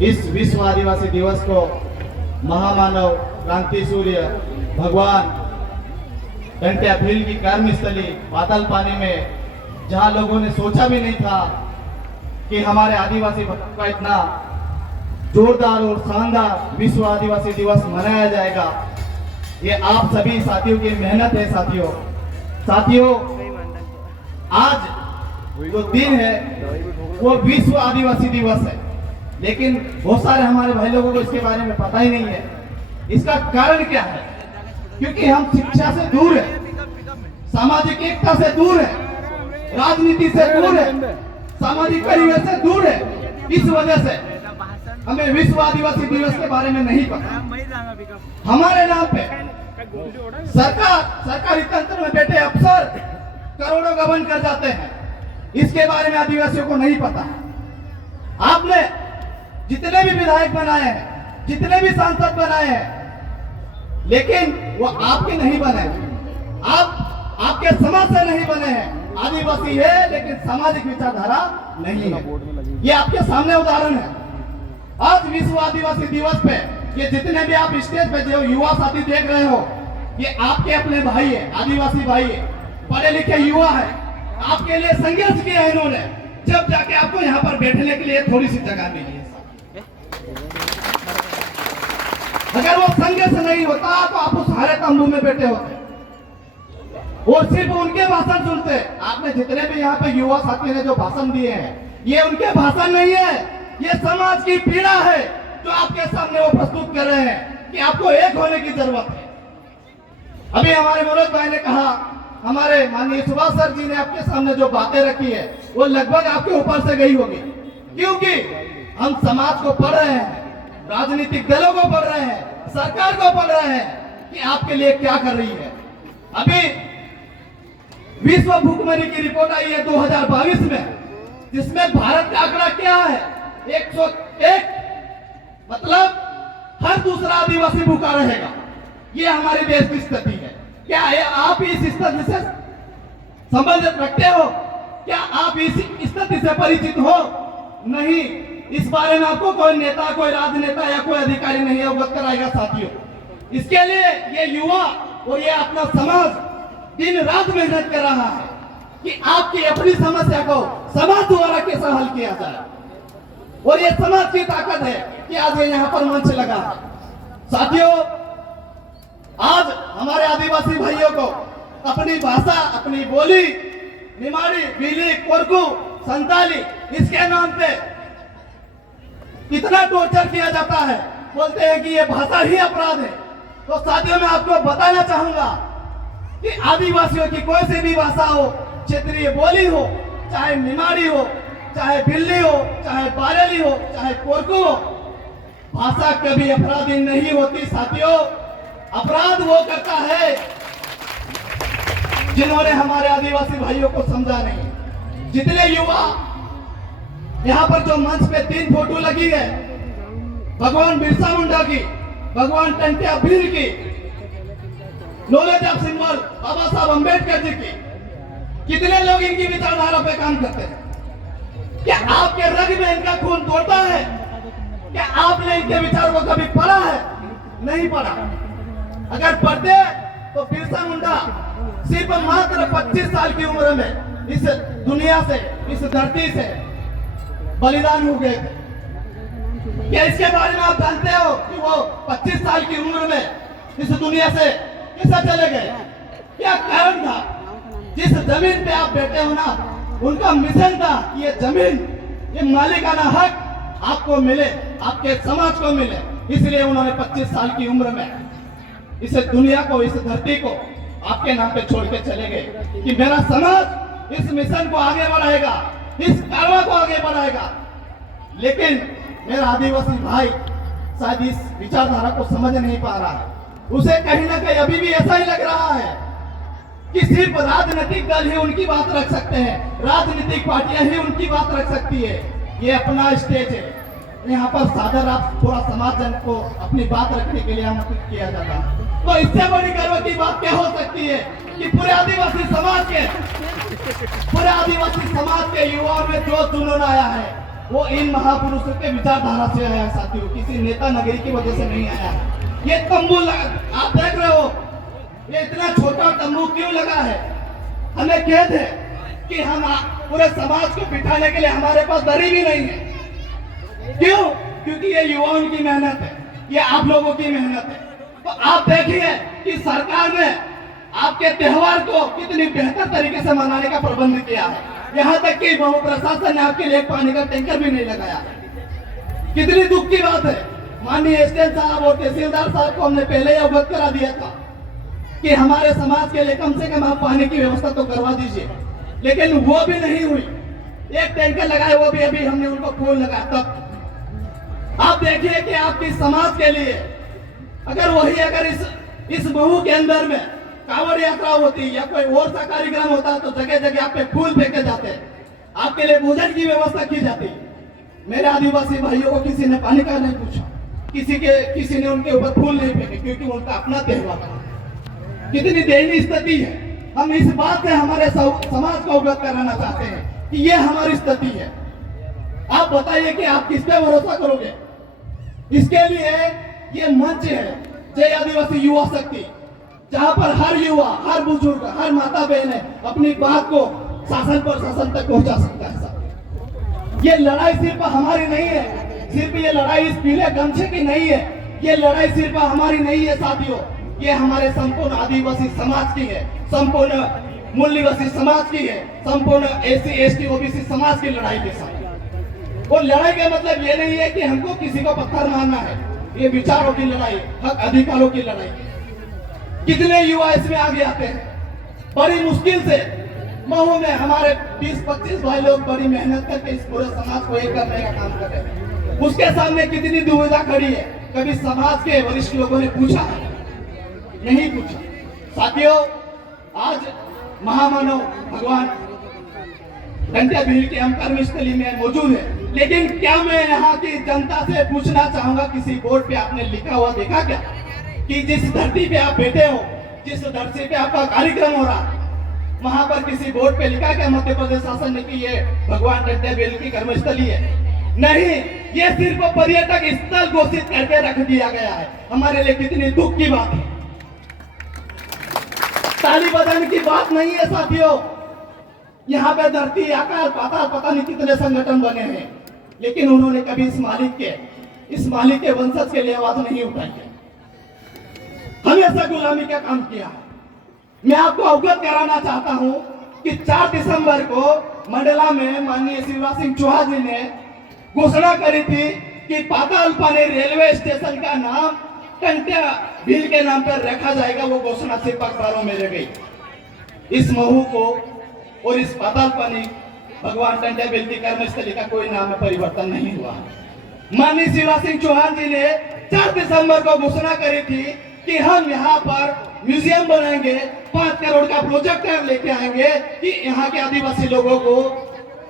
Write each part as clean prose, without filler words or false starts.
इस विश्व आदिवासी दिवस को महामानव क्रांति सूर्य भगवान टंट्या भील की कर्मस्थली पाताल पानी में, जहां लोगों ने सोचा भी नहीं था कि हमारे आदिवासी भक्तों का इतना जोरदार और शानदार विश्व आदिवासी दिवस मनाया जाएगा। ये आप सभी साथियों की मेहनत है। साथियों आज जो दिन है वो विश्व आदिवासी दिवस है, लेकिन बहुत सारे हमारे भाई लोगों को इसके बारे में पता ही नहीं है। इसका कारण क्या है? क्योंकि हम शिक्षा से दूर है, सामाजिक एकता से दूर है, राजनीति से दूर है, सामाजिक परिवेश से दूर है। इस वजह से हमें विश्व आदिवासी दिवस के बारे में नहीं पता। हमारे नाम पे सरकारी तंत्र में बैठे अफसर करोड़ों गबन कर जाते हैं, इसके बारे में आदिवासियों को नहीं पता। आपने जितने भी विधायक बनाए हैं, जितने भी सांसद बनाए हैं, लेकिन वो आपके नहीं बने, आपके समाज से नहीं बने हैं। आदिवासी है लेकिन सामाजिक विचारधारा नहीं है। ये आपके सामने उदाहरण है। आज विश्व आदिवासी दिवस पे ये जितने भी आप स्टेज पे जो युवा साथी देख रहे हो, ये आपके अपने भाई है, आदिवासी भाई है, पढ़े लिखे युवा है। आपके लिए संघर्ष किया है इन्होंने, जब जाके आपको यहाँ पर बैठने के लिए थोड़ी सी जगह मिली है। अगर वो संघर्ष नहीं होता तो आप उस हरे तंबू में बैठे होते और सिर्फ उनके भाषण सुनते। आपने जितने भी यहाँ पे युवा साथी ने जो भाषण दिए हैं, ये उनके भाषण नहीं है, ये समाज की पीड़ा है जो आपके सामने वो प्रस्तुत कर रहे हैं कि आपको एक होने की जरूरत है। अभी हमारे मनोज भाई ने कहा, हमारे माननीय सुभाष सर जी ने आपके सामने जो बातें रखी है वो लगभग आपके ऊपर से गई होगी, क्योंकि हम समाज को पढ़ रहे हैं, राजनीतिक दलों को पढ़ रहे हैं, सरकार को पढ़ रहे हैं कि आपके लिए क्या कर रही है। अभी विश्व भूखमरी की रिपोर्ट आई है 2022 में, जिसमें भारत का आंकड़ा क्या है? 101, मतलब हर दूसरा आदिवासी भूखा रहेगा। ये हमारे देश की स्थिति है। क्या आप इस स्थिति से संबंध रखते हो? क्या आप इस स्थिति से परिचित हो? नहीं। इस बारे में आपको कोई नेता, कोई राजनेता या कोई अधिकारी नहीं अवगत कराएगा। साथियों, इसके लिए ये युवा और ये अपना समाज दिन रात मेहनत कर रहा है कि आपकी अपनी समस्या को समाज द्वारा कैसे हल किया जाए, और ये समाज की ताकत है कि आज ये यहाँ पर मंच लगा है। साथियों, आज हमारे आदिवासी भाइयों को अपनी भाषा, अपनी बोली, निमाड़ी, भीली, कोरकू, संताली, इसके नाम पे कितना टॉर्चर किया जाता है। बोलते हैं कि ये भाषा ही अपराध है। तो साथियों, मैं आपको बताना चाहूंगा कि आदिवासियों की कोई सी भी भाषा हो, क्षेत्रीय बोली हो, चाहे निमाड़ी हो, चाहे भिल्ली हो, चाहे बारेली हो, चाहे कोरकू हो, भाषा कभी अपराधी नहीं होती। साथियों, अपराध वो करता है जिन्होंने हमारे आदिवासी भाइयों को समझा नहीं। जितने युवा यहाँ पर जो मंच पे 3 फोटो लगी है, भगवान बिरसा मुंडा की, भगवान टंट्या भील की, नॉलेज ऑफ सिंबल बाबा साहब अंबेडकर जी की, कितने लोग इनकी विचारधारा पे काम करते हैं? क्या आपके रग में इनका खून दौड़ता है? क्या आपने इनके विचार को कभी पढ़ा है? नहीं पढ़ा। अगर पढ़ते तो बिरसा मुंडा सिर्फ मात्र 25 साल की उम्र में इस दुनिया से, इस धरती से बलिदान हो गए थे। क्या इसके बारे में आप जानते हो कि वो 25 साल की उम्र में इस दुनिया से कैसे चले गए? क्या कारण था? जिस जमीन पे आप बैठे हो ना, उनका मिशन था कि ये जमीन, ये मालिकाना हक आपको मिले, आपके समाज को मिले। इसलिए उन्होंने 25 साल की उम्र में इस दुनिया को, इस धरती को आपके नाम पे छोड़ के चले गए कि मेरा समाज इस मिशन को आगे बढ़ाएगा, इस कारवा को आगे बढ़ाएगा। लेकिन मेरा आदिवासी भाई शायद इस विचारधारा को समझ नहीं पा रहा है। उसे कहीं ना कहीं अभी भी ऐसा ही लग रहा है कि सिर्फ राजनीतिक दल ही उनकी बात रख सकते हैं, राजनीतिक पार्टियां ही उनकी बात रख सकती है। ये अपना स्टेज है, यहाँ पर सादर आप थोड़ा समाज जन को अपनी बात रखने के लिए आमंत्रित किया जाता है। तो इससे बड़ी गर्व की बात क्या हो सकती है कि पूरे आदिवासी समाज के युवाओं में जो जुनून आया है, वो इन महापुरुषों के विचारधारा से आया है साथियों, किसी नेता नगरी की वजह से नहीं आया है। ये तंबू आप देख रहे हो, ये इतना छोटा तंबू क्यों लगा है? हमें खेद है कि हम पूरे समाज को बिठाने के लिए हमारे पास दरी भी नहीं है। क्यों? क्योंकि ये युवाओं की मेहनत है, ये आप लोगों की मेहनत है। तो आप देखिए कि सरकार ने आपके त्योहार को कितनी बेहतर तरीके से मनाने का प्रबंध किया है। यहाँ तक कि बहु प्रशासन ने आपके लिए पानी का टैंकर भी नहीं लगाया। कितनी दुख की बात है। माननीय एसडीएम साहब और तहसीलदार साहब को हमने पहले ही अवगत करा दिया था कि हमारे समाज के लिए कम से कम आप पानी की व्यवस्था तो करवा दीजिए, लेकिन वो भी नहीं हुई। एक टैंकर लगाए, वो भी अभी हमने उनको फूल लगाया। तब आप देखिए कि आपकी समाज के लिए अगर इस महू के अंदर में कांवड़ यात्रा होती या कोई और सा कार्यक्रम होता तो जगह जगह आप पे फूल फेंके जाते, आपके लिए भोजन की व्यवस्था की जाती। मेरे आदिवासी भाइयों को किसी ने पानी का नहीं पूछा, किसी ने उनके ऊपर फूल नहीं फेंके, क्योंकि उनका अपना त्योहार था। कितनी दयनीय स्थिति है। हम इस बात से हमारे समाज को अवगत कराना चाहते हैं कि ये हमारी स्थिति है। आप बताइए कि आप किस पे भरोसा करोगे? इसके लिए ये मंच है जय आदिवासी युवा शक्ति, जहां पर हर युवा, हर बुजुर्ग, हर माता बहन अपनी बात को शासन प्रशासन तक पहुंचा सकता है। सब ये लड़ाई सिर्फ हमारी नहीं है, सिर्फ ये लड़ाई इस पीले गमछे की नहीं है, ये लड़ाई सिर्फ हमारी नहीं है साथियों, ये हमारे संपूर्ण आदिवासी समाज की है, संपूर्ण मूल निवासी समाज की है, संपूर्ण एससी एसटी ओबीसी समाज की लड़ाई के साथ। और लड़ाई का मतलब ये नहीं है कि हमको किसी को पत्थर मारना है, ये विचारों की लड़ाई, हक अधिकारों की लड़ाई। कितने युवा इसमें आगे आते हैं बड़ी मुश्किल से। महू में हमारे 20-25 भाई लोग बड़ी मेहनत करके इस पूरे समाज को एक करने का काम कर रहे हैं। उसके सामने कितनी दुविधा खड़ी है, कभी समाज के वरिष्ठ लोगों ने पूछा है? नहीं पूछा। साथियों, आज महामानव भगवान टंट्या भील के हम कर्मस्थली में मौजूद है, लेकिन क्या मैं यहाँ की जनता से पूछना चाहूंगा, किसी बोर्ड पे आपने लिखा हुआ देखा क्या कि जिस धरती पे आप बैठे हो, जिस धरती पे आपका कार्यक्रम हो रहा, वहां पर किसी बोर्ड पे लिखा क्या मध्य प्रदेश शासन ने कि ये भगवान टंट्या भील की कर्मस्थली है? नहीं, ये सिर्फ पर्यटक स्थल घोषित करके रख दिया गया है। हमारे लिए कितनी दुख की बात है। ताली बजाने की बात नहीं है साथियों। यहाँ पे धरती आकाश पाताल पता नहीं कितने संगठन बने हैं, लेकिन उन्होंने कभी इस मालिक के वंशज के लिए आवाज नहीं उठाई है। हमेशा गुलामी का काम किया है। मैं आपको अवगत कराना चाहता हूं कि 4 दिसंबर को मंडला में माननीय शिवराज सिंह चौहान जी ने घोषणा करी थी कि पाताल पानी रेलवे स्टेशन का नाम टंट्या भील के नाम पर रखा जाएगा। वो घोषणा सिर्फ अखबारों में रह गई। इस महू को और इस पाताल पानी भगवान टंट्या भील की कर्मस्थली का कोई नाम में परिवर्तन नहीं हुआ। माननीय शिवराज सिंह चौहान जी ने 4 दिसंबर को घोषणा करी थी कि हम यहाँ पर म्यूजियम बनाएंगे, 5 करोड़ का प्रोजेक्ट लेके आएंगे कि यहाँ के आदिवासी लोगों को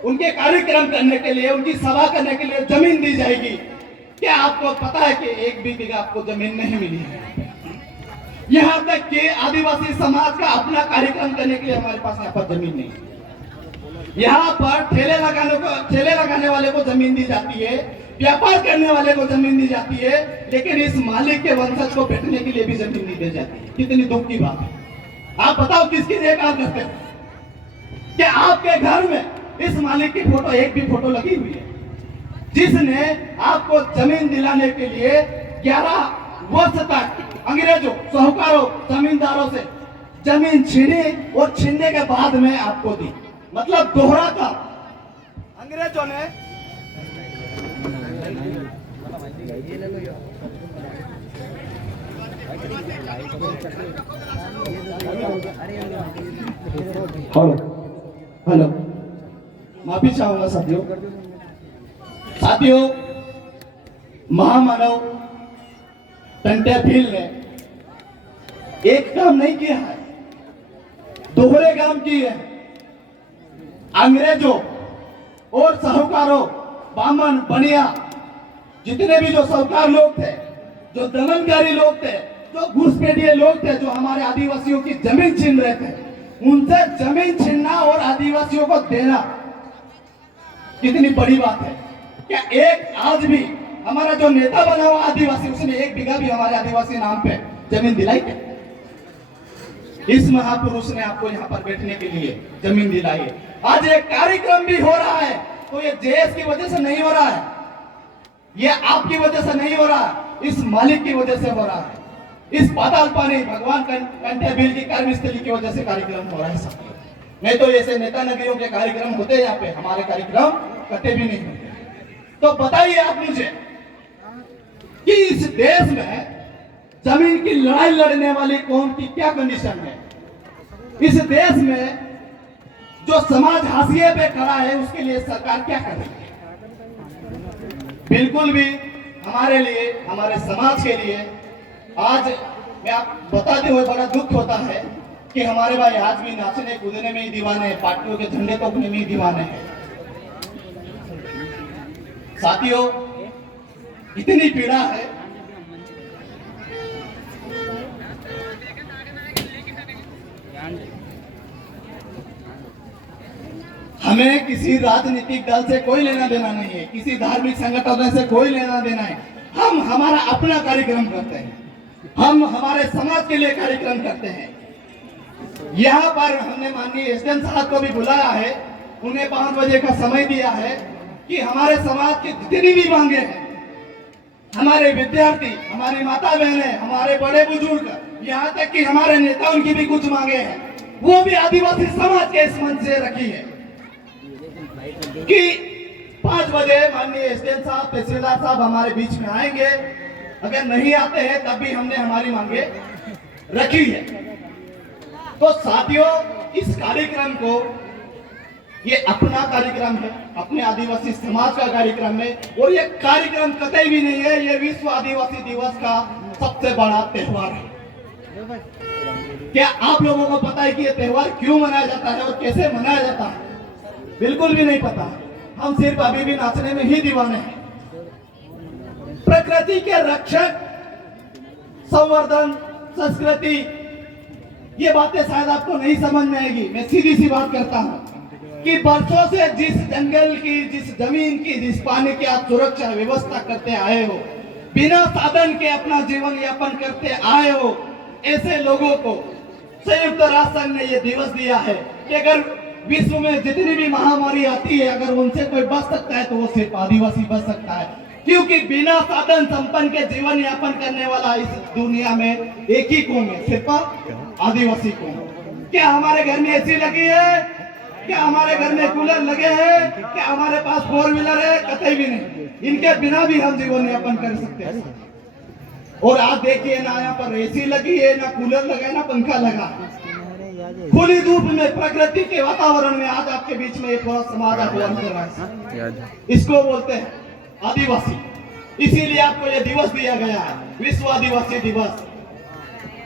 उनके कार्यक्रम करने के लिए, उनकी सभा करने के लिए जमीन दी जाएगी। क्या आपको पता है कि 1 भी बीघा आपको जमीन नहीं मिली है? यहाँ तक कि आदिवासी समाज का अपना कार्यक्रम करने के लिए हमारे पास यहाँ पर जमीन नहीं है। यहाँ पर ठेले लगाने वाले को जमीन दी जाती है, व्यापार करने वाले को जमीन दी जाती है, लेकिन इस मालिक के वंशज को बैठने के लिए भी जमीन नहीं दी जाती है। कितनी दुख की बात है। आप बताओ किसकी देखभाल करते हो? क्या आपके घर में इस मालिक की फोटो, एक भी फोटो लगी हुई है? जिसने आपको जमीन दिलाने के लिए 11 वर्ष तक अंग्रेजों, साहूकारों, जमींदारों से जमीन छीनी और छीनने के बाद में आपको दी, मतलब दोहरा था। अंग्रेजों ने हेलो, माफी चाहूंगा साथियों, महामानव टंट्या भील ने एक काम नहीं किया है, दोहरे काम किए हैं। अंग्रेजों और साहूकारों, बामन, बनिया, जितने भी जो साहूकार लोग थे, जो दमनकारी लोग थे, जो घुसपैठिए लोग थे, जो हमारे आदिवासियों की जमीन छीन रहे थे, उनसे जमीन छीनना और आदिवासियों को देना कितनी बड़ी बात है। क्या एक आज भी हमारा जो नेता बना हुआ आदिवासी, उसने 1 बीघा भी हमारे आदिवासी नाम पे जमीन दिलाई क्या? इस महापुरुष ने आपको यहाँ पर बैठने के लिए जमीन दिलाई है। आज एक कार्यक्रम भी हो रहा है तो ये जेएस की वजह से नहीं हो रहा है, ये आपकी वजह से नहीं हो रहा है, इस मालिक की वजह से हो रहा है। इस पाताल पानी भगवान कंटियाबिल की कर्मस्थली की वजह से कार्यक्रम हो रहा है सब। नहीं तो ऐसे नेता नगरियों के कार्यक्रम होते हैं यहाँ पे, हमारे कार्यक्रम कटे भी नहीं होते। तो बताइए आप मुझे कि इस देश में जमीन की लड़ाई लड़ने वाली कौम की क्या कंडीशन है? इस देश में जो समाज हाशिए पे खड़ा है उसके लिए सरकार क्या कर रही है? बिल्कुल भी हमारे लिए, हमारे समाज के लिए आज मैं आप बताते हुए बड़ा दुख होता है कि हमारे भाई आज भी नाचने कूदने में ही दीवाने हैं, पार्टियों के झंडे तोड़ने में ही दीवाने हैं। साथियों, इतनी पीड़ा है, हमें किसी राजनीतिक दल से कोई लेना देना नहीं है, किसी धार्मिक संगठन से कोई लेना देना है। हम हमारा अपना कार्यक्रम करते हैं, हम हमारे समाज के लिए कार्यक्रम करते हैं। यहाँ पर हमने माननीय एसडीएम साहब को भी बुलाया है, उन्हें 5 बजे का समय दिया है कि हमारे समाज की जितनी भी मांगे हैं, हमारे विद्यार्थी, हमारी माता बहनें, हमारे बड़े बुजुर्ग, यहाँ तक कि हमारे नेता, उनकी भी कुछ मांगे हैं, वो भी आदिवासी समाज के इस मंच से रखी है कि 5 बजे माननीय एसडीएम साहब, तहसीलदार साहब हमारे बीच में आएंगे। अगर नहीं आते हैं तब भी हमने हमारी मांगे रखी है। तो साथियों, इस कार्यक्रम को, ये अपना कार्यक्रम है, अपने आदिवासी समाज का कार्यक्रम है और ये कार्यक्रम कतई भी नहीं है, ये विश्व आदिवासी दिवस का सबसे बड़ा त्योहार है। क्या आप लोगों को पता है कि ये त्योहार क्यों मनाया जाता है और कैसे मनाया जाता है? बिल्कुल भी नहीं पता है। हम सिर्फ अभी भी नाचने में ही दीवाने हैं। प्रकृति के रक्षक, संवर्धन, संस्कृति, ये बातें शायद आपको नहीं समझ में आएगी। मैं सीधी सी बात करता हूं कि बरसों से जिस जंगल की, जिस जमीन की, जिस पानी की आप सुरक्षा व्यवस्था करते आए हो, बिना साधन के अपना जीवन यापन करते आए हो, ऐसे लोगों को संयुक्त राष्ट्र संघ ने यह दिवस दिया है कि अगर विश्व में जितनी भी महामारी आती है, अगर उनसे कोई बच सकता है तो वो सिर्फ आदिवासी बच सकता है, क्योंकि बिना साधन संपन्न के जीवन यापन करने वाला इस दुनिया में एक ही कौम है, सिर्फ आदिवासी कौम। क्या हमारे घर में एसी लगी है? क्या हमारे घर में कूलर लगे हैं? क्या हमारे पास 4 व्हीलर है? कतई भी नहीं। इनके बिना भी हम जीवन यापन कर सकते हैं। और आज देखिए ना, यहाँ पर एसी लगी है, ना कूलर लगा है, ना पंखा लगा है। खुली धूप में, प्रकृति के वातावरण में आज आपके बीच में एक और समाज आह्वान कर रहा है। इसको बोलते हैं आदिवासी। इसीलिए आपको यह दिवस दिया गया है, विश्व आदिवासी दिवस।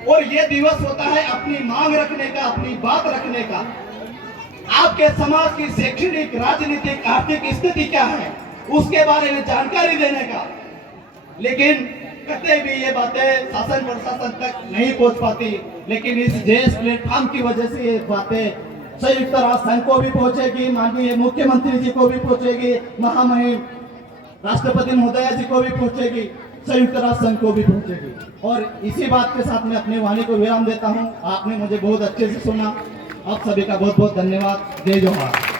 और यह दिवस होता है अपनी मांग रखने का, अपनी बात रखने का। आपके समाज की शैक्षणिक, राजनीतिक, आर्थिक स्थिति क्या है उसके बारे में जानकारी देने का। लेकिन कतई भी ये बातें शासन प्रशासन तक नहीं पहुंच पाती, लेकिन इस जेएस प्लेटफॉर्म की वजह से ये बातें संयुक्त राष्ट्र संघ को भी पहुंचेगी, माननीय मुख्यमंत्री जी को भी पहुंचेगी, महामहिम राष्ट्रपति महोदया जी को भी पहुंचेगी, संयुक्त राष्ट्र संघ को भी पहुंचेगी। और इसी बात के साथ मैं अपनी वाणी को विराम देता हूं। आपने मुझे बहुत अच्छे से सुना। आप सभी का बहुत बहुत धन्यवाद। जय जोहार।